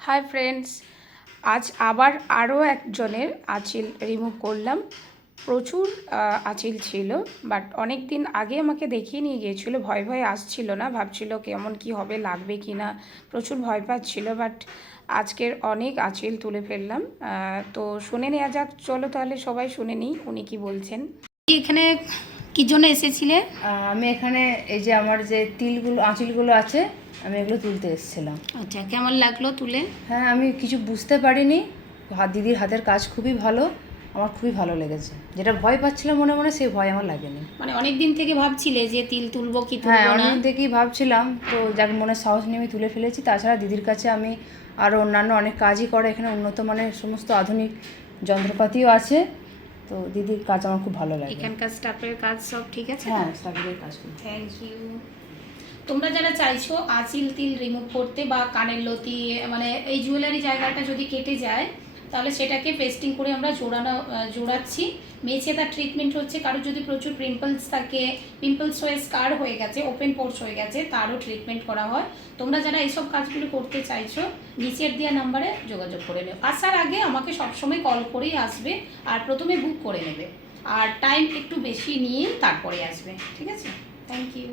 Hi friends, আজ আবার আরও একজনের আঁচিল রিমুভ করলাম। প্রচুর আঁচিল ছিল, বাট অনেক দিন আগে আমাকে দেখিয়ে নিয়ে গিয়েছিলো। ভয় ভয় আসছিল না, ভাবছিল কেমন কি হবে, লাগবে কি না, প্রচুর ভয় পাচ্ছিল। বাট আজকের অনেক আঁচিল তুলে ফেললাম। তো শুনে নেওয়া যাক, চলো তাহলে সবাই শুনে নিই উনি কি বলছেন। এখানে কি জন্য এসেছিলে? আমি এখানে এই যে আমার যে তিলগুলো আঁচিলগুলো আছে, আমি এগুলো তুলতে এসেছিলাম। আচ্ছা, কেমন লাগলো তুলে? হ্যাঁ, আমি কিছু বুঝতে পারিনি। দিদির হাতের কাজ খুবই ভালো, আমার খুবই ভালো লেগেছে। যেটা ভয় পাচ্ছিল মনে মনে, সেই ভয় আমার লাগেনি। মানে অনেক দিন থেকে ভাবছিলে যে তিল তুলবো কি হ্যাঁ, তুলবো না? অনেকদিন থেকেই ভাবছিলাম, তো যাক মনে সাহস নিয়ে আমি তুলে ফেলেছি। তাছাড়া দিদির কাছে আমি আরও অন্যান্য অনেক কাজই করে, এখানে উন্নত মানের সমস্ত আধুনিক যন্ত্রপাতিও আছে। তো দিদির কাজ আমার খুব ভালো লাগে। এখানকার স্টাফের কাজ সব ঠিক আছে? হ্যাঁ, স্টাফের কাজ। Thank you. তোমরা যারা চাইছো আঁচিল তিল রিমুভ করতে বা কানের লতি, মানে এই জুয়েলারি জায়গাটা যদি কেটে যায়, তাহলে সেটাকে পেস্টিং করে আমরা জোড়াচ্ছি। মেঝে তার ট্রিটমেন্ট হচ্ছে। কারো যদি প্রচুর পিম্পলস থাকে, পিম্পলস হয়ে স্কার হয়ে গেছে, ওপেন পোর্স হয়ে গেছে, তারও ট্রিটমেন্ট করা হয়। তোমরা যারা এইসব কাজগুলো করতে চাইছো, নিচের দেওয়া নাম্বারে যোগাযোগ করে নেবে। আসার আগে আমাকে সবসময় কল করেই আসবে, আর প্রথমে বুক করে নেবে, আর টাইম একটু বেশি নিয়ে তারপরে আসবে, ঠিক আছে? Thank you.